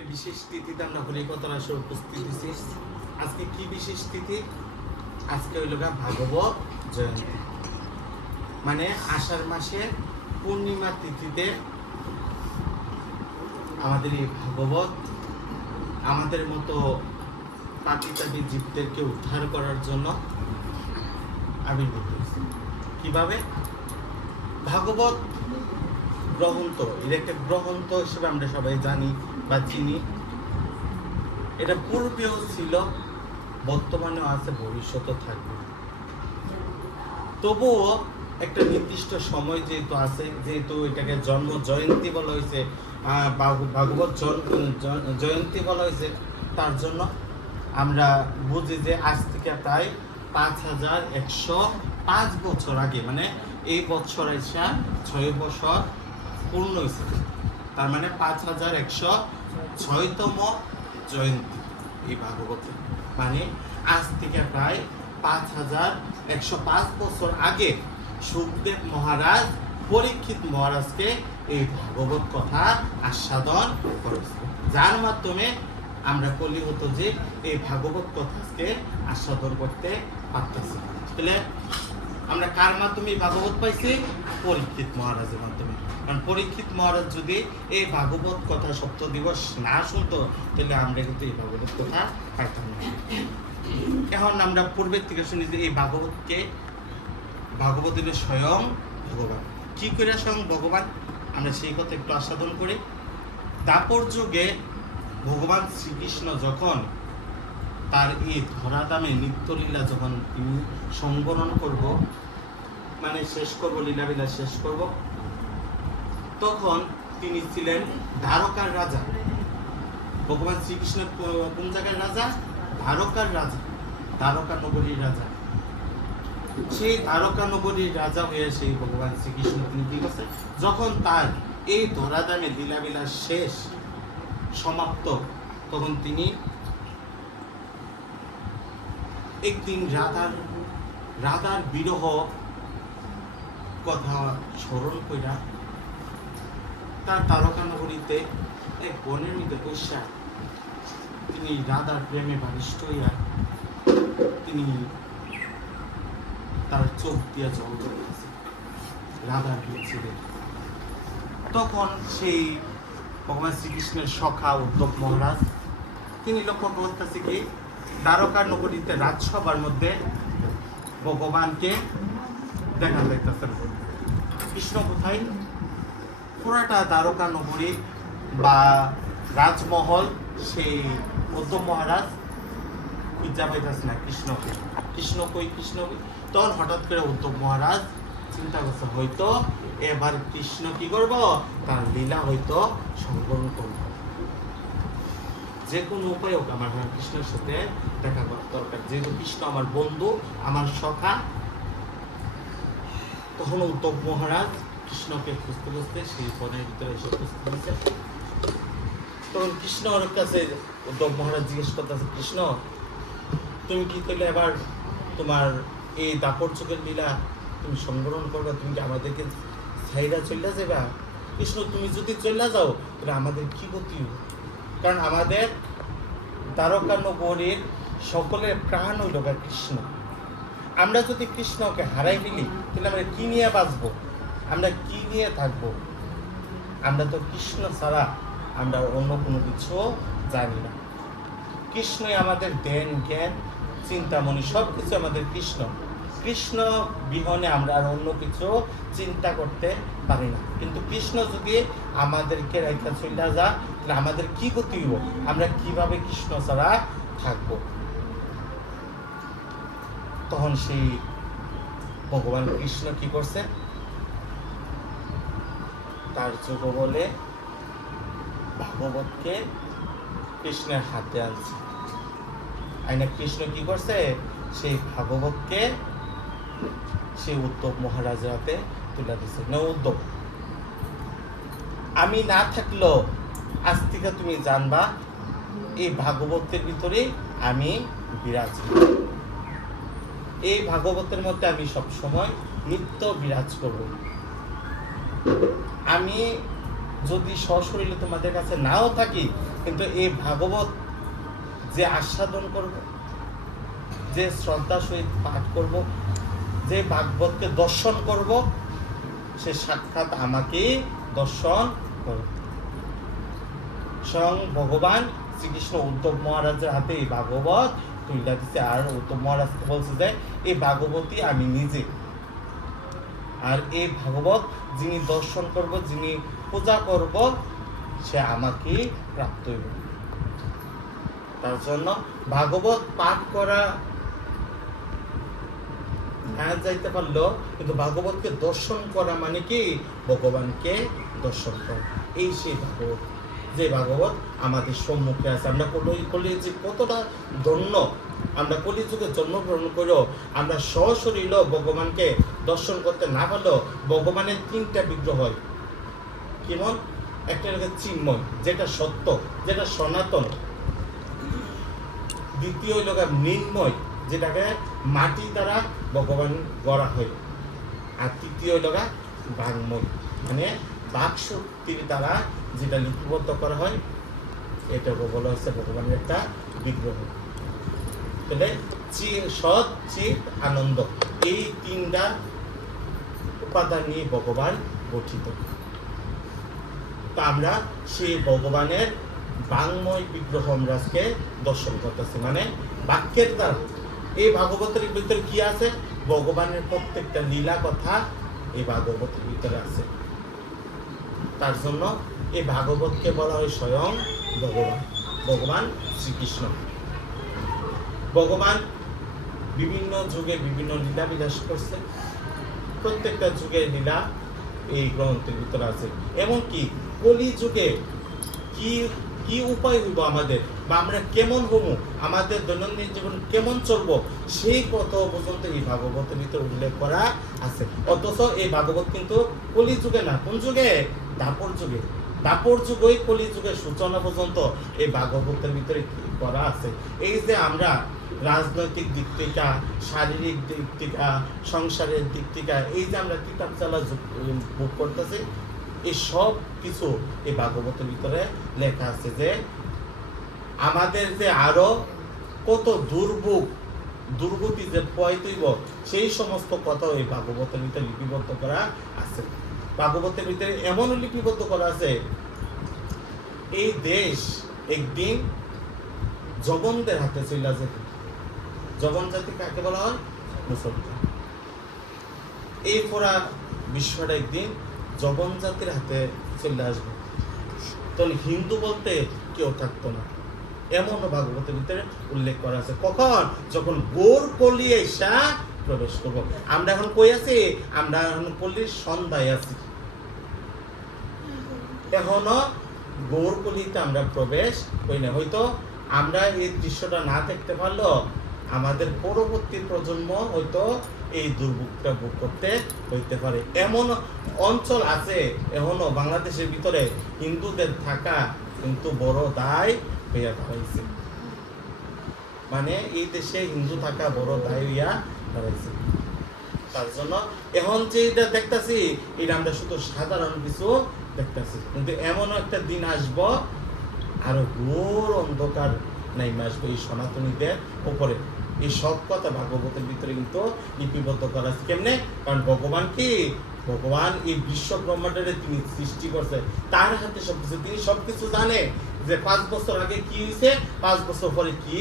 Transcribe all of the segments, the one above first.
বিশেষ তিথিতে আমরা আসে উপস্থিত আজকে কি বিশেষ তিথি? আজকে হইল গা ভাগবত জয়ন্তী। মানে আষাঢ় পূর্ণিমা তিথিতে আমাদের এই ভাগবত আমাদের মতো পাতিতাদি জীবদেরকে উদ্ধার করার জন্য হয়েছে। কীভাবে? ভাগবত গ্রহন্ত এটা একটা গ্রন্থ হিসেবে আমরা সবাই জানি। বা চিনি এটা পূর্বেও ছিল, বর্তমানেও আছে, ভবিষ্যতেও থাকবে। তবুও একটা নির্দিষ্ট সময় যেহেতু আছে, যেহেতু এটাকে জন্ম জয়ন্তী বলা হয়েছে ভাগবত জয়ন্তী বলা হয়েছে, তার জন্য আমরা বুঝি যে আজ থেকে প্রায় পাঁচ হাজার একশো পাঁচ বছর আগে মানে এই বছর এসা ছয় বছর পূর্ণ হয়েছে। তার মানে পাঁচ হাজার একশো ছয়তম জয়ন্তী এই ভাগবতে। মানে আজ থেকে প্রায় পাঁচ হাজার একশো পাঁচ বছর আগে সুখদেব মহারাজ পরীক্ষিত মহারাজকে এই ভাগবত কথা আস্বাদন করেছে। যার মাধ্যমে আমরা কলি হতো যে এই ভাগবত কথাকে আস্বাদন করতে পারতেছি। তাহলে আমরা কার মাধ্যমে ভাগবত পাইছি? পরীক্ষিত মহারাজের মাধ্যমে। কারণ পরীক্ষিত মহারাজ যদি এই ভাগবত কথা সপ্ত দিবস না শুনতো, তাহলে আমরা কিন্তু এই ভাগবত কথা পাইতাম না। এখন আমরা পূর্বের থেকে শুনি যে এই ভাগবতকে, ভাগবত হলো স্বয়ং ভগবান। কি করে স্বয়ং ভগবান? আমরা সেই কথা একটু আস্বাদন করি। দাপর যুগে ভগবান শ্রীকৃষ্ণ যখন তার এই ধরাধামে নিত্যলীলা যখন তিনি সংবরণ করব মানে শেষ করব লীলাবিলা শেষ করব তখন তিনি ছিলেন দ্বারকার রাজা। ভগবান শ্রীকৃষ্ণ কোন জায়গার রাজা? দ্বারকার রাজা। দ্বারকা নগরীর রাজা। সেই দ্বারকা নগরীর রাজা হয়ে সেই ভগবান শ্রীকৃষ্ণ তিনি কি করছে যখন তার এই ধরাধামে লীলাবিলাস শেষ, সমাপ্ত, তখন তিনি একদিন রাধার রাধার বিরহ কথা স্মরণ কইরা তার তারকা নগরীতে এক বনের মধ্যে বসা তিনি রাধার প্রেমে বারিষ্ঠ হইয়া তিনি তার চোখ দিয়ে জল ঝরতেছে রাধার ছিলেন তখন সেই ভগবান শ্রীকৃষ্ণের সখা উদ্ধব মহারাজ, তিনি লক্ষ্য করতেছে কি দ্বারকা নগরীতে রাজসভার মধ্যে ভগবানকে দেখা যাইতেছে কৃষ্ণ কোথায়? পুরাটা দ্বারকা নগরী বা রাজমহল সেই উদ্ধব মহারাজ খুঁজা পাইতেছে না, কৃষ্ণকে। কৃষ্ণ কই কৃষ্ণ কই? তখন হঠাৎ করে উদ্ধব মহারাজ চিন্তা করছে, হয়তো এবার কৃষ্ণ কি করব? তার লীলা হয়তো সংবরণ করব। যে কোনো উপায় হোক, আমার কৃষ্ণের সাথে দেখা করা দরকার। যেহেতু কৃষ্ণ আমার বন্ধু, আমার সখা, তখন উদ্ধব মহারাজ কৃষ্ণকে খুঁজতে খুঁজতে সেই বনের ভিতরে এসে উপস্থিত হয়েছে। তখন কৃষ্ণ ওর কাছে, উদ্ধব মহারাজ জিজ্ঞেস করতেছে, কৃষ্ণ, তুমি কি করলে? এবার তোমার এই দাপর যুগের লীলা তুমি সংবরণ করবে, তুমি কি আমাদেরকে ছাইরা চলে যাবা কৃষ্ণ, তুমি যদি চলে যাও, তাহলে আমাদের কি গতি? কারণ আমাদের দ্বারকা নগরীর সকলের প্রাণ হইল কৃষ্ণ। আমরা যদি কৃষ্ণকে হারাই ফেলি, তাহলে আমরা কি নিয়ে বাঁচবো? আমরা কি নিয়ে থাকব? আমরা তো কৃষ্ণ ছাড়া আমরা অন্য কোনো কিছু জানি না। কৃষ্ণই আমাদের দেন জ্ঞান, চিন্তামণি সব কিছু আমাদের কৃষ্ণ। কৃষ্ণ বিহনে আমরা আর অন্য কিছু চিন্তা করতে পারি না। কিন্তু কৃষ্ণ যদি আমাদেরকে রেখা চলে যা তাহলে আমাদের কি গতি হইব? আমরা কীভাবে কৃষ্ণ ছাড়া থাকব? তখন সেই ভগবান কৃষ্ণ কি করছে? বলে কৃষ্ণের হাতে আনছে। আইনা কৃষ্ণ কি করছে? সেই ভাগবতকে উদ্ধব মহারাজের হাতে তুলে না উদ্ধব? আমি না থাকলেও আজ থেকে তুমি জানবা, এই ভাগবতের ভিতরে আমি বিরাজ। এই ভাগবতের মধ্যে আমি সব সময় নিত্য বিরাজ করব। আমি যদি সশরীরে তোমাদের কাছে নাও থাকি, কিন্তু এই ভাগবত যে আস্বাদন করব, যে শ্রদ্ধা সহিত পাঠ করব, যে ভাগবতকে দর্শন করব, সে সাক্ষাৎ আমাকেই দর্শন করবে। স্বয়ং ভগবান শ্রীকৃষ্ণ উদ্ধব মহারাজের হাতে এই ভাগবত তুলে দিচ্ছে আর উদ্ধব মহারাজকে বলছে যে এই ভাগবতী আমি নিজে। আর এই ভাগবত যিনি দর্শন করব, যিনি পূজা করব, সে আমাকে প্রাপ্ত হইব। তার জন্য ভাগবত পাঠ করা না যাইতে পারল, কিন্তু ভাগবতকে দর্শন করা মানে কি? ভগবানকে দর্শন করা। এই সেই ভাগবত, যে ভাগবত আমাদের সম্মুখে আছে। আমরা কলি যে কতটা ধন্য, আমরা কলিযুগে জন্মগ্রহণ করেও আমরা সশরীর ভগবানকে দর্শন করতে না পারলেও ভগবানের তিনটা বিগ্রহ হয়। কেমন একটা হচ্ছে চিন্ময়, যেটা সত্য, যেটা সনাতন। দ্বিতীয় গিয়ে মৃন্ময় যেটাকে মাটি দ্বারা ভগবান গড়া হয়। আর তৃতীয় গিয়ে বাংময় মানে বাক শক্তির দ্বারা যেটা লিপিবদ্ধ করা হয় এটাকে বলা হচ্ছে ভগবানের একটা বিগ্রহ। তাহলে সৎ, চিত, আনন্দ। এই তিনটা উপাদান নিয়ে ভগবান গঠিত। আমরা সেই ভগবানের বাংময় বিগ্রহ আমরা দর্শন করতেছি। মানে বাক্যের দ্বারা। এই ভাগবতের ভিতরে কি আছে? ভগবানের প্রত্যেকটা লীলা কথা এই ভাগবতের ভিতরে আছে। তার জন্য এই ভাগবতকে বলা হয় স্বয়ং ভগবান। ভগবান শ্রীকৃষ্ণ। ভগবান বিভিন্ন যুগে বিভিন্ন লীলা বিলাস করছে। প্রত্যেকটা যুগে লীলা এই গ্রন্থের ভিতরে আছে। এমনকি কলি যুগে কি কি উপায় হইব আমাদের বা আমরা কেমন হব, আমাদের দৈনন্দিন জীবন কেমন চলবো, সেই কথা পর্যন্ত এই ভাগবতের ভিতরে উল্লেখ করা আছে। অথচ এই ভাগবত কিন্তু কলি যুগে না, কোন যুগে? দাপর যুগে। দাপর যুগই কলি যুগের সূচনা পর্যন্ত এই ভাগবতের ভিতরে করা আছে। এই যে আমরা রাজনৈতিক দিক থেকে, শারীরিক দিক থেকে, সংসারের দিক থেকে, এই যে আমরা কিতাব চালা ভোগ করতেছি, এই সব কিছু এই ভাগবতের ভিতরে লেখা আছে যে আমাদের যে আরও কত দুর্ভোগ, দুর্গতি যে পয়তৈব সেই সমস্ত কথা এই ভাগবতের ভিতরে লিপিবদ্ধ করা আছে। ভাগবতের ভিতরে এমন লিপিবদ্ধ করা আছে, এই দেশ একদিন জবনদের হাতে চলে যেত জবন জাতি কাকে বলা হয়? মুসলমান। এই পুরা বিশ্বটা একদিন জবন জাতির হাতে চলে আসবে। তখন হিন্দু বলতে কেউ থাকতো না। এমন ভাগবতের ভিতরে উল্লেখ করা আছে। কখন? যখন গোর কলি এসা প্রবেশ করব। আমরা এখন কই আছি? আমরা এখন কলির সন্ধ্যায় আছি। এখনও গৌর কলিতে আমরা প্রবেশ করি না। হয়তো আমরা এই দৃশ্যটা না দেখতে পারলেও আমাদের পরবর্তী প্রজন্ম হয়তো এই দুর্ভোগটা ভোগ করতে হইতে পারে। এমন অঞ্চল আছে, এখনও বাংলাদেশের ভিতরে হিন্দুদের থাকা কিন্তু বড় দায় হইয়া দাঁড়াইছে। মানে এই দেশে হিন্দু থাকা বড় দায় হইয়া দাঁড়াইছে। তার জন্য এখন যে এটা দেখতাছি, এটা আমরা শুধু সাধারণ কিছু দেখতাছি। কিন্তু এমন একটা দিন আসব, আরও ঘোর অন্ধকার নাইমে আসবে এই সনাতনীদের উপরে। এই সব কথা ভাগবতের ভিতরে কিন্তু লিপিবদ্ধ করা আছে। কেমনে? কারণ ভগবান কি? ভগবান এই বিশ্ব ব্রহ্মাণ্ডের তিনি সৃষ্টি করছে। তার হাতে সবকিছু। তিনি সবকিছু জানে যে পাঁচ বছর আগে কি হয়েছে, পাঁচ বছর পরে কি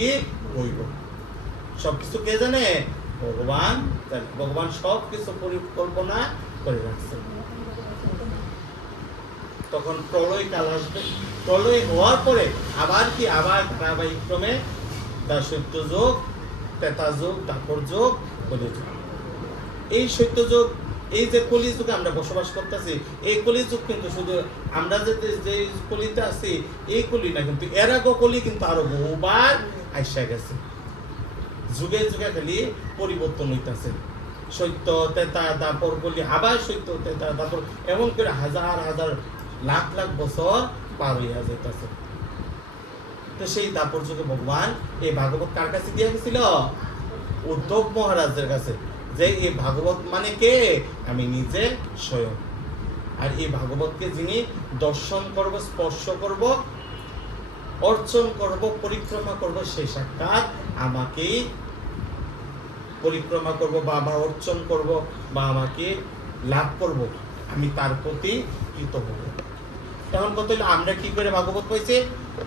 হইব। সবকিছু কে জানে? ভগবান ভগবান সব কিছু পরিকল্পনা করে রাখছে। তখন প্রলয় কাল আসবে। প্রলয় হওয়ার পরে আবার কি? আবার ধারাবাহিক ক্রমে তার সত্য যোগ কলি যোগ এই সত্য যোগ এই যে কলি যুগে আমরা বসবাস করতেছি, এই কলি যুগ কিন্তু শুধু আমরা যে যে কলিতে আছি, এই কলি না, কিন্তু এর আগে কলি, কিন্তু আরও বহুবার আইসা গেছে। যুগে যুগে খালি পরিবর্তন হইতাছে। সত্য, তেতা, দাপর কলি, আবার সত্য, তেতা, দাপর, এমন করে হাজার হাজার, লাখ লাখ বছর পার হইয়া যেতেছে তো সেই দাপর যুগে ভগবান এই ভাগবত কার কাছে দিয়ে গেছিল? উদ্ধব মহারাজের কাছে। যে এই ভাগবত মানে কে? আমি নিজে স্বয়ং। আর এই ভাগবতকে যিনি দর্শন করব, স্পর্শ করব, অর্চন করব, পরিক্রমা করব সেই সাক্ষাৎ আমাকেই পরিক্রমা করব বা আমার অর্চন করব বা আমাকে লাভ করব। আমি তার প্রতি কৃত হব কত হলো? আমরা কি করে ভাগবত পাইছি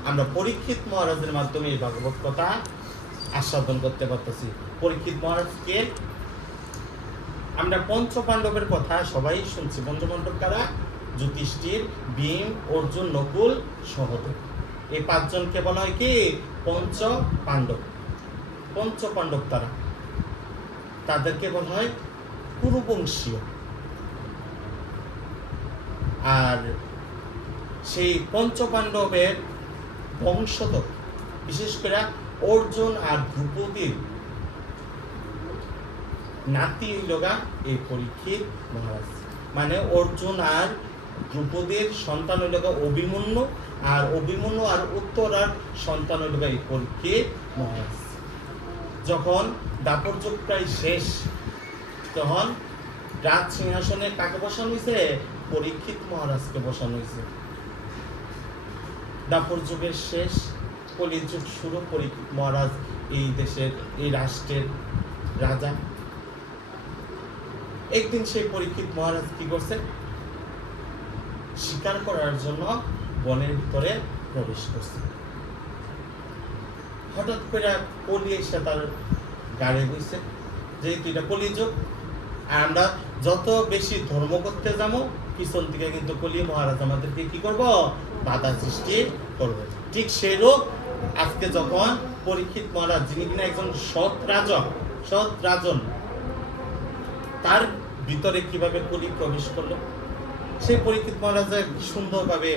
আমরা পরীক্ষিত মহারাজের মাধ্যমে এই ভাগবত কথা আস্বাদন করতে পারতেছি। পরীক্ষিত মহারাজকে আমরা পঞ্চ পাণ্ডবের কথা সবাই শুনছি। পঞ্চপাণ্ডব কারা? যুধিষ্ঠির, ভীম, অর্জুন, নকুল, সহদেব। এই পাঁচজনকে বলা হয় কি? পঞ্চ পাণ্ডব পঞ্চ পাণ্ডব তারা। তাদেরকে বলা হয় কুরুবংশীয়। আর সেই পঞ্চপাণ্ডবের বংশধর বিশেষ করে অর্জুন আর দ্রৌপদীর নাতি হইলগা এই পরীক্ষিত মহারাজ। মানে অর্জুন আর দ্রৌপদীর সন্তান হইলগা অভিমন্যু আর অভিমন্যু আর উত্তরার সন্তান হইলগা এই পরীক্ষিত মহারাজ। যখন দাপর যুগ প্রায় শেষ, তখন রাজ সিংহাসনে কাকে বসানো হয়েছে পরীক্ষিত মহারাজকে বসানো হয়েছে দাপর যুগের শেষ কলিযুগ শুরু পরীক্ষিত মহারাজ এই দেশের, এই রাষ্ট্রের রাজা। একদিন সেই পরীক্ষিত মহারাজ কি করছে? শিকার করার জন্য বনের ভিতরে প্রবেশ করছে। হঠাৎ করে কলি এসে তার গাড়ি বইছে যেহেতু এটা কলিযুগ আর আমরা যত বেশি ধর্ম করতে যাব, পিছন থেকে কিন্তু কলি মহারাজ আমাদেরকে কি করব? বাধা সৃষ্টি করবে। ঠিক সেরূপ আজকে যখন পরীক্ষিত মহারাজ, যিনি কিনা একজন সৎ রাজক সৎ রাজন, তার ভিতরে কীভাবে কলি প্রবেশ করল? সেই পরীক্ষিত মহারাজা সুন্দরভাবে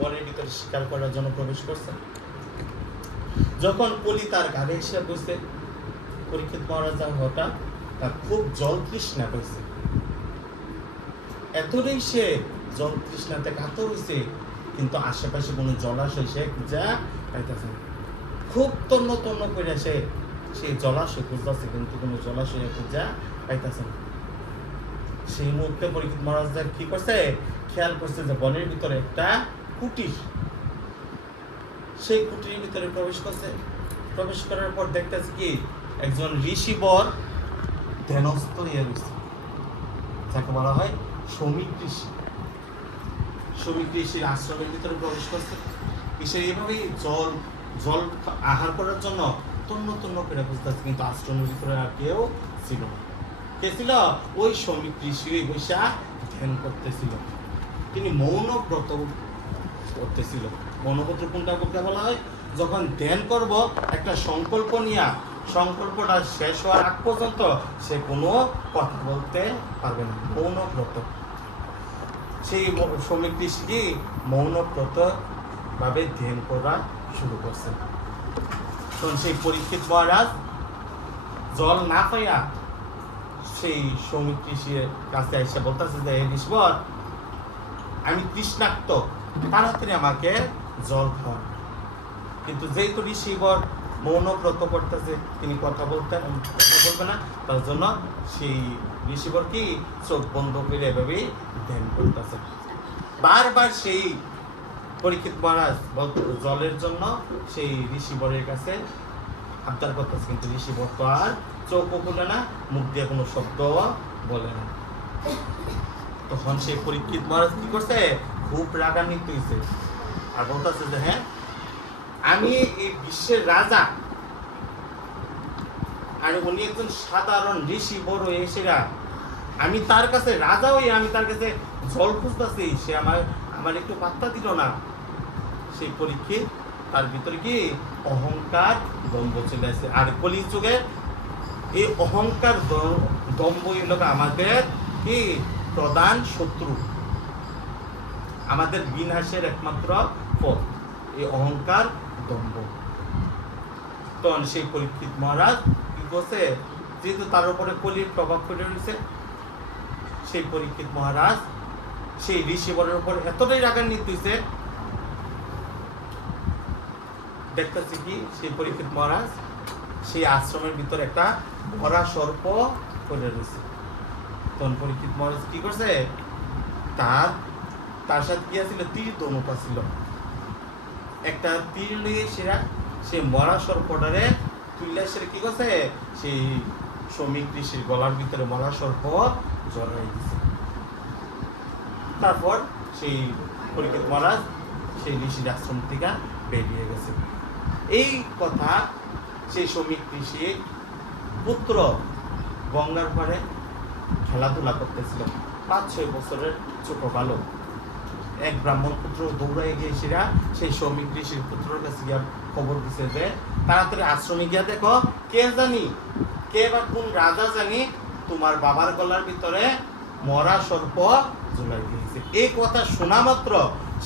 বনের ভিতরে শিকার করার জন্য প্রবেশ করছে? যখন কলি তার ঘাড়ে এসে বসে, পরীক্ষিত মহারাজা হঠাৎ তার খুব জল তৃষ্ণা পেয়েছে এতটাই সে জল তৃষ্ণাতে কাতর হয়েছে কিন্তু আশেপাশে কোনো জলাশয় সে যা পাইতেছে। খুব তন্ন তন্ন করে সে সেই জলাশয় খুঁজতেছে, কিন্তু কোনো জলাশয় যা পাইতেছে না। সেই মুহূর্তে পরীক্ষিত মহারাজদের কি করছে? খেয়াল করছে যে বনের ভিতরে একটা কুটির। সেই কুটির ভিতরে প্রবেশ করছে। প্রবেশ করার পর দেখতেছে কি, একজন ঋষি বর ধ্যানস্থ হয়ে রয়েছে। যাকে বলা হয় শ্রমিক ঋষি শ্রমিক ঋষির আশ্রমের ভিতরে প্রবেশ করছে। সে এইভাবেই জল জল আহার করার জন্য তন্ন তন্ন করে খুঁজতেছে কিন্তু আশ্রমের ভিতরে আর কেউ ছিল না। কে ছিল? ওই শ্রমিক ঋষি বৈশা ধ্যান করতেছিল। তিনি মৌন ব্রত করতেছিল। মৌনব্রত কোনটা করতে বলা হয়? যখন ধ্যান করব, একটা সংকল্প নিয়া, সংকল্পটা শেষ হওয়ার আগ পর্যন্ত সে কোনো কথা বলতে পারবে না। মৌন ব্রত সেই শ্রমিক ঋষি মৌন ব্রত ভাবে ধ্যান করা শুরু করছে। তখন সেই পরীক্ষিত মহারাজ জল না পাইয়া সেই শ্রমিক কৃষির কাছে এসে বলতেছে যে, হে ঋষবর আমি তৃষ্ণাক্ত, তাড়াতাড়ি আমাকে জল খাওয়ান। কিন্তু যেহেতু ঋষিবর মৌন ব্রত করতেছে, তিনি কথা বলতেন কথা বলবে না। তার জন্য সেই ঋষিবর কি চোখ বন্ধ করে এভাবেই ধ্যান করতেছে। বারবার সেই পরীক্ষিত মহারাজ জলের জন্য সেই ঋষিবরের কাছে আবদার করতেছে, কিন্তু ঋষিবর তো আর চোখও খুলে না, মুখ দিয়ে কোনো শব্দ বলে না। তখন সেই পরীক্ষিত মহারাজ কি করছে? খুব রাগান্বিত হয়েছে আর বলতেছে যে হ্যাঁ আমি এই বিশ্বের রাজা। আর উনি একজন সাধারণ ঋষি বড় এসেরা আমি তার কাছে রাজা হই আমি তার কাছে জল খুঁজতেছি। সে আমার আমার একটু পাত্তা দিল না। সেই পরীক্ষিত তার ভিতরে কি? অহংকার দম্ভ চলে আসে। আর কলি যুগে এই অহংকার দ- দম্ভ হলো আমাদের কি? প্রধান শত্রু। আমাদের বিনাশের একমাত্র পথ। এই অহংকার দম্ভ। তখন সেই পরীক্ষিত মহারাজ কি করছে? যেহেতু তার উপরে কলির প্রভাব পড়ে রয়েছে, সেই পরীক্ষিত মহারাজ সেই ঋষিবরের উপর এতটাই রাগান্বিত হয়েছে, দেখতেছি কি? সেই পরীক্ষিত মহারাজ সেই আশ্রমের ভিতরে একটা ভরা সর্প পড়ে রয়েছে। তখন পরীক্ষিত মহারাজ কি করছে? তার তার সাথে কি আছিল? তীর দনুকা ছিল একটা তীর লিয়ে সেরা, সে মরা সর্পটারে তুইলা সেরে কি করছে? সেই শ্রমিক ঋষির গলার ভিতরে মরা সর্প জড়াই দিছে। তারপর সেই পরীক্ষিত মহারাজ, সেই ঋষির আশ্রম থেকে বেরিয়ে গেছে। এই কথা সেই শ্রমিক ঋষি পুত্র গঙ্গার পাড়ে খেলাধুলা করতেছিল। পাঁচ ছয় বছরের ছোট বালক। এক ব্রাহ্মণ পুত্র দৌড়াই গিয়ে সেরা সেই শ্রমিক ঋষির পুত্রের কাছে গিয়া খবর দিছে যে, তাড়াতাড়ি আশ্রমে গিয়া দেখো কে জানি, কে বা কোন রাজা জানি তোমার বাবার গলার ভিতরে মরা সর্প ঝুলাই দিয়েছে। এই কথা শোনা মাত্র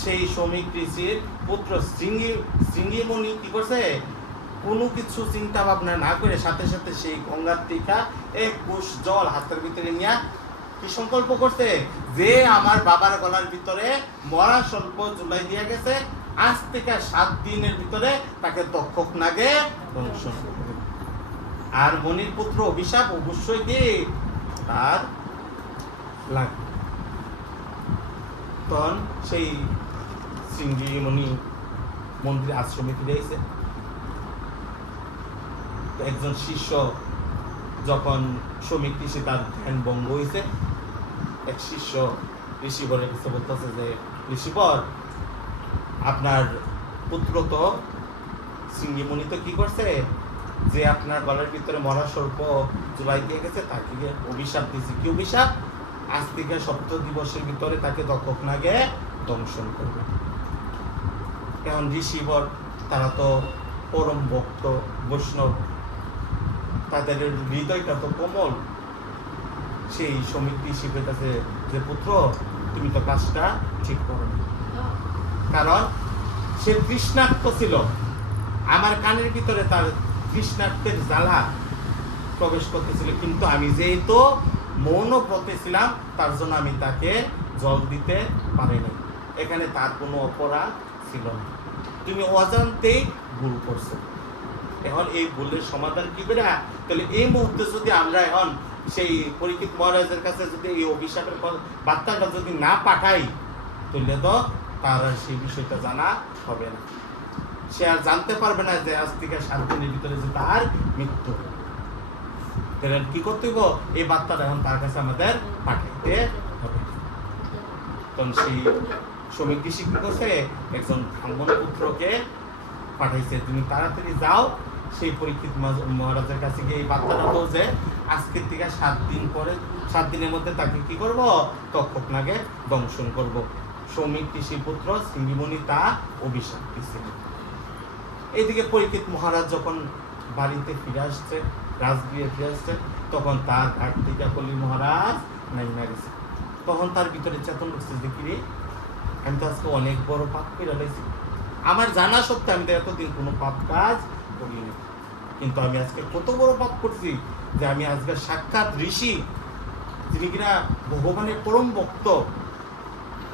সেই শ্রমিক ঋষির পুত্র শৃঙ্গি শৃঙ্গিমণি কি করছে? কোনো কিছু চিন্তা ভাবনা না করে সাথে সাথে সেই গঙ্গার টিকা এক কুশ জল হাতের ভিতরে নিয়ে সংকল্প করছে? যে আমার বাবার গলার ভিতরে মরা সর্প জুলাই দিয়ে গেছে, আজ থেকে সাত দিনের ভিতরে তাকে দক্ষক নাগে দংশন আর মনির পুত্র অভিশাপ অবশ্যই দিয়ে তার লাগবে তখন সেই সিঙ্গিমণি মন্দিরে আশ্রমে ফিরে এসে একজন শিষ্য যখন শ্রমিক ঋষি তার ধ্যান ভঙ্গ হয়েছে এক শিষ্য ঋষিবরের কাছে বলতেছে যে ঋষিবর আপনার পুত্র তো সিঙ্গিমণি তো কি করছে? যে আপনার গলার ভিতরে মরা সর্প জুলাই দিয়ে গেছে, তাকে অভিশাপ দিয়েছে। কি অভিশাপ? আজ থেকে সপ্ত দিবসের ভিতরে তাকে দক্ষক নাগে দংশন করবে। এখন ঋষিবর, তারা তো পরম ভক্ত, বৈষ্ণব, তাদের হৃদয়টা তো কোমল। সেই শ্রমিক ঋষিকের কাছে যে পুত্র, তুমি তো কাজটা ঠিক করো কারণ সে তৃষ্ণার্ত ছিল। আমার কানের ভিতরে তার তৃষ্ণার্তের জ্বালা প্রবেশ করতেছিল। কিন্তু আমি যেহেতু মৌন ছিলাম, তার জন্য আমি তাকে জল দিতে পারিনি এখানে তার কোনো অপরাধ ছিল না। তুমি অজান্তেই ভুল করছ। এখন এই ভুলের সমাধান কি করে? তাহলে এই মুহূর্তে যদি আমরা এখন সেই পরীক্ষিত মহারাজের কাছে যদি এই অভিশাপের বার্তাটা যদি না পাঠাই, তাহলে তো তার সেই বিষয়টা জানা হবে না। সে আর জানতে পারবে না যে আজ থেকে সাত দিনের ভিতরে যে তার মৃত্যু। তাহলে কি করতে হইব? এই বার্তাটা এখন তার কাছে আমাদের পাঠাইতে হবে। তখন সেই শ্রমিক কৃষি কি করছে? একজন ব্রাহ্মণ পুত্রকে পাঠাইছে, তুমি তাড়াতাড়ি যাও সেই পরীক্ষিত মহারাজের কাছে গিয়ে এই বার্তাটা দাও যে আজকের থেকে সাত দিন পরে, সাত দিনের মধ্যে তাকে কি করব? তক্ষক নাগে দংশন করব। শ্রমিক কৃষি পুত্র সিঙ্গিমণি তা অভিশাপ দিছিল এইদিকে পরীক্ষিত মহারাজ যখন বাড়িতে ফিরে আসছে, রাজগৃহে ফিরে আসছে, তখন তার ঘাট থেকে কলি মহারাজ, নাই গেছে তখন তার ভিতরে চেতন ঢুকছে যে কিরে আমি তো আজকে অনেক বড় পাপ করে আমার জানা সত্ত্বে আমি তো এতদিন কোনো পাপ কাজ করিনি। কিন্তু আমি আজকে কত বড় পাপ করছি যে আমি আজকে সাক্ষাৎ ঋষি, যিনি কিনা ভগবানের পরম ভক্ত,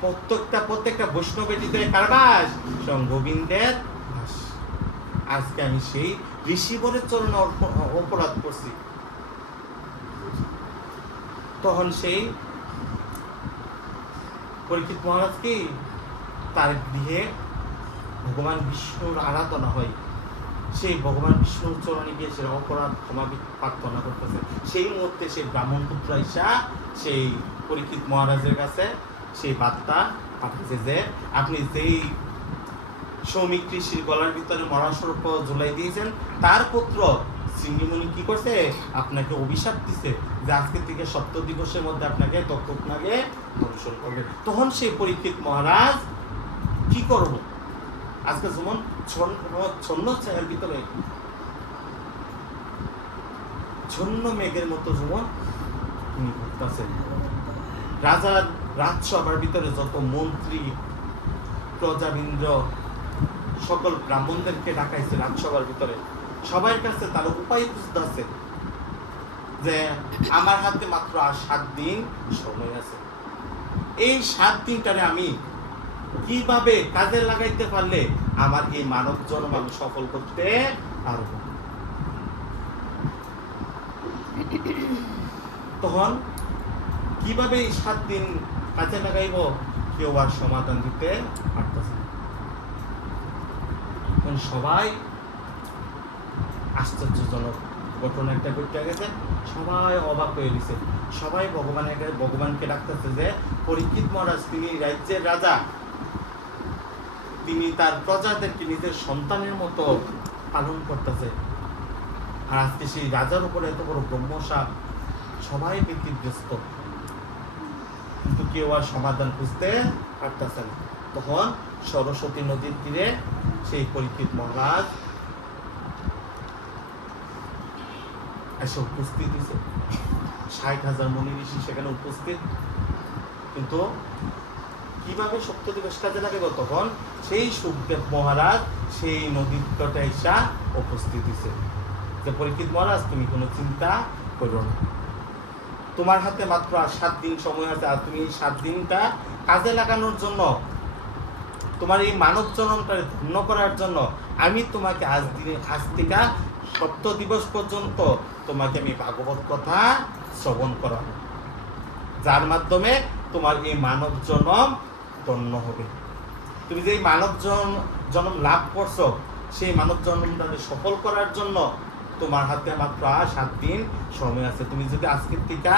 প্রত্যেকটা প্রত্যেকটা বৈষ্ণবের হৃদয়ে কারবাস, স্বয়ং গোবিন্দের আজকে আমি সেই ঋষিবরের চরণে অর্প- অপরাধ করছি। তখন সেই পরীক্ষিত মহারাজ কি, তার গৃহে ভগবান বিষ্ণুর আরাধনা হয়। সেই ভগবান বিষ্ণুর চরণে গিয়ে সে অপরাধ ক্ষমা প্রার্থনা করতেছে। সেই মুহূর্তে সেই ব্রাহ্মণ পুত্র ঈশা সেই পরীক্ষিত মহারাজের কাছে সেই বার্তা পাঠাচ্ছে যে, আপনি যেই শ্রমিক কৃষির গলার ভিতরে মরাস্বরূপ ঝুলাই দিয়েছেন, তার পুত্র সিঙ্গিমণি কি করছে? আপনাকে অভিশাপ দিছে যে আজকে থেকে সপ্ত দিবসের মধ্যে আপনাকে নাগে দর্শন করবে। তখন সেই পরীক্ষিত মহারাজ কি করব? আজকে যেমন ছন্ন ছায়ার ভিতরে ছন্ন মেঘের মতো যেমন তিনি ঘুরতেছেন রাজার রাজসভার ভিতরে যত মন্ত্রী, প্রজাবৃন্দ, সকল ব্রাহ্মণদেরকে ডাকাইছে রাজসভার ভিতরে। সবার কাছে তার উপায় বুঝতেছে যে আমার হাতে মাত্র আর সাত দিন সময় আছে। এই সাত দিনটারে আমি কীভাবে কাজে লাগাইতে পারলে আমার এই মানব জন্ম আমি সফল করতে পারব তখন কীভাবে এই সাত দিন কাজে লাগাইব কেউ আর সমাধান দিতে পারতেছে এখন সবাই আশ্চর্যজনক ঘটনা একটা ঘটতে গেছে। সবাই অবাক হয়ে গেছে। সবাই ভগবানের ভগবানকে ডাকতেছে যে, পরীক্ষিত মহারাজ, তিনি রাজ্যের রাজা। তিনি তার প্রজাদেরকে নিজের সন্তানের মতো পালন করতেছে। আর আজকে সেই রাজার উপরে এত বড় ব্রহ্মসাপ, সবাই ব্যক্তিগ্রস্ত কিন্তু কেউ আর সমাধান খুঁজতে পারতেছে না। তখন সরস্বতী নদীর তীরে সেই পরীক্ষিত মহারাজ এসে উপস্থিত হয়েছে। ষাট হাজার মনি ঋষি সেখানে উপস্থিত। কিন্তু কীভাবে সত্য দিবস কাজে লাগে? তখন? সেই সুখদেব মহারাজ সেই নদীর তটে এসা উপস্থিত হয়েছে যে পরীক্ষিত মহারাজ, তুমি কোনো চিন্তা করো না। তোমার হাতে মাত্র আর সাত দিন সময় আছে, আর তুমি এই সাত দিনটা কাজে লাগানোর জন্য, তোমার এই মানব জননটাকে ধন্য করার জন্য, আমি তোমাকে আজ দিনে, আজ থেকে সপ্ত দিবস পর্যন্ত তোমাকে আমি ভাগবত কথা শ্রবণ করাবো। যার মাধ্যমে তোমার এই মানব জনম ধন্য হবে। তুমি যে এই মানব জন- জনম লাভ করছ, সেই মানব জন্মটাকে সফল করার জন্য তোমার হাতে মাত্র আর সাত দিন সময় আছে। তুমি যদি আজকের থেকে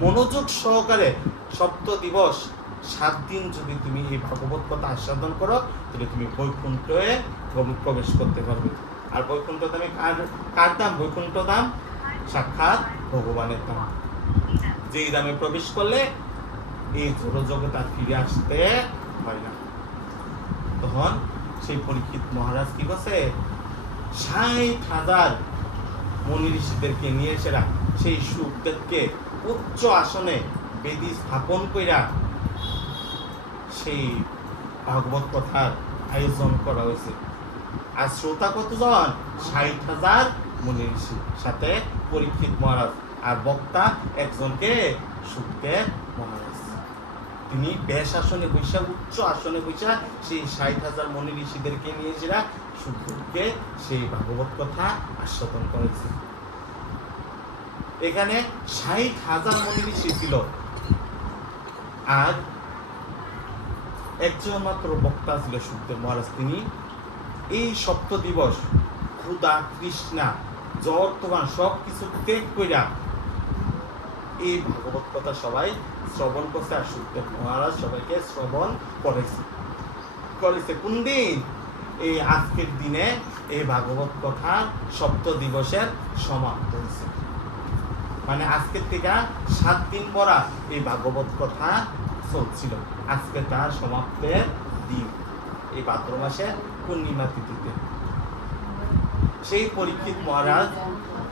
মনোযোগ সহকারে সপ্ত দিবস, সাত দিন যদি তুমি এই ভাগবত কথা আস্বাদন করো, তাহলে তুমি বৈকুণ্ঠে প্রবেশ করতে পারবে। আর বৈকুণ্ঠ দামে কার কার দাম? বৈকুণ্ঠ দাম সাক্ষাৎ ভগবানের দাম। যেই দামে প্রবেশ করলে এই জড় জগৎ আর ফিরে আসতে হয় না। তখন সেই পরীক্ষিত মহারাজ কি করছে? ষাট হাজার মনি ঋষিদেরকে নিয়ে এসেরা সেই সুখদেবকে উচ্চ আসনে বেদি স্থাপন কইরা সেই ভাগবত কথার আয়োজন করা হয়েছে। আর শ্রোতা কতজন? ষাট হাজার মনি ঋষি সাথে পরীক্ষিত মহারাজ। আর বক্তা একজনকে সুখদেব মহারাজ। তিনি বেশ আসনে বৈশা, উচ্চ আসনে বৈশা, সেই ষাট হাজার মনি ঋষিদেরকে নিয়ে এসেরা সুখদেবকে সেই ভাগবত কথা আস্বাদন করেছে। এখানে ষাট হাজার মনি ঋষি ছিল। আর একজন মাত্র বক্তা ছিল সুখদেব মহারাজ। তিনি এই সপ্ত দিবস ক্ষুদা তৃষ্ণা, জ্বর তোমার সব কিছু ত্যাগ কইরা এই ভাগবত কথা সবাই শ্রবণ করছে আর সুখদেব মহারাজ সবাইকে শ্রবণ করেছে। করেছে কোন দিন? এই আজকের দিনে এই ভাগবত কথা সপ্ত দিবসের সমাপ্ত হয়েছে। মানে আজকের থেকে সাত দিন পরা এই ভাগবত কথা চলছিল। আজকে তার সমাপ্তের দিন, এই ভাদ্র মাসে পূর্ণিমা তিথিতে। সেই পরীক্ষিত মহারাজ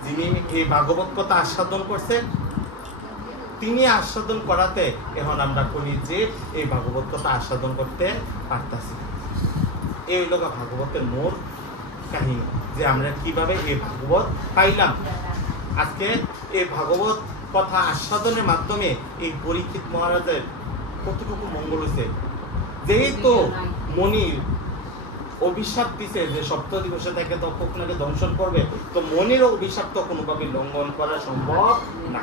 যিনি এই ভাগবত কথা আস্বাদন করছে তিনি আস্বাদন করাতে এখন আমরা করি যে এই ভাগবত কথা আস্বাদন করতে পারতাছি। এই হইল ভাগবতের মূল কাহিনী, যে আমরা কীভাবে এই ভাগবত পাইলাম। আজকে এই ভাগবত কথা আস্বাদনের মাধ্যমে এই পরীক্ষিত মহারাজের কতটুকু মঙ্গল হয়েছে যেহেতু মনির অভিশাপ দিছে যে সপ্তাহ দিবসে তাকে তক্ষকনাকে দংশন করবে, তো মনিরও অভিশাপ তো কোনোভাবে লঙ্ঘন করা সম্ভব না।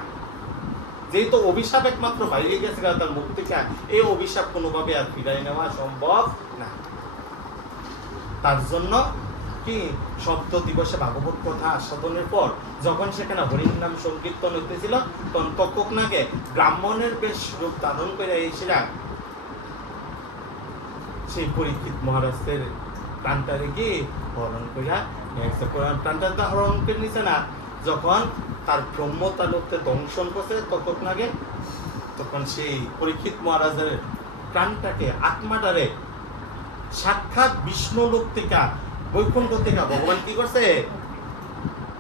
যেহেতু অভিশাপ একমাত্র বাইরে গেছে তার মুখ থেকে এই অভিশাপ কোনোভাবে আর ফিরাই নেওয়া সম্ভব না। তার জন্য কি সপ্ত দিবসে ভাগবত কথা আস্বাদনের পর যখন সেখানে হরিণ নাম সংকীর্তন হইতেছিল, তখন তক্ষকনাকে ব্রাহ্মণের বেশ রূপ ধারণ করে এসেরা সেই পরীক্ষিত মহারাষ্ট্রের প্রাণটারে গিয়ে হরণ করিয়া তো হরণ করে নিছে না। যখন তার ব্রহ্মতা লোককে দংশন করছে তক্ষকনাকে তখন সেই পরীক্ষিত মহারাজের প্রাণটাকে আত্মাটারে সাক্ষাৎ বিষ্ণু লোক থেকে, বৈকুণ্ঠ থেকে ভগবান কি করছে?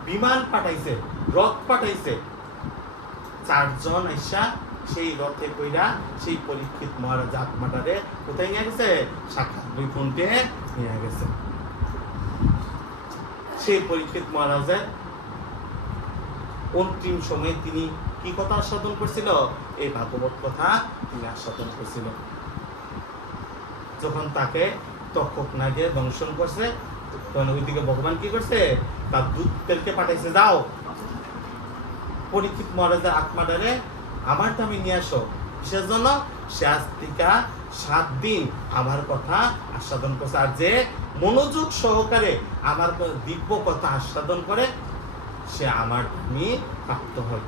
বিমান পাঠাইছে, রথ পাঠাইছে। চারজন আইসা সেই রথে কইরা সেই পরীক্ষিত মহারাজ আত্মাটারে কোথায় নিয়ে গেছে? সাক্ষাৎ বৈকুণ্ঠে নিয়ে গেছে। সেই পরীক্ষিত মহারাজের অন্তিম সময়ে তিনি কি কথা আস্বাদন করছিল? এই ভাগবত কথা তিনি আস্বাদন করছিল। যখন তাকে তক্ষক নাগে দংশন করছে, তখন ওইদিকে ভগবান কি করছে? তার দূতদেরকে পাঠাইছে, যাও। পরীক্ষিত মহারাজের আত্মাটারে আমার দামে নিয়ে আসো। কিসের জন্য? সে আজ থেকে সাত দিন আমার কথা আস্বাদন করছে। আর যে মনোযোগ সহকারে আমার দিব্য কথা আস্বাদন করে সে আমার আমি প্রাপ্ত হয়।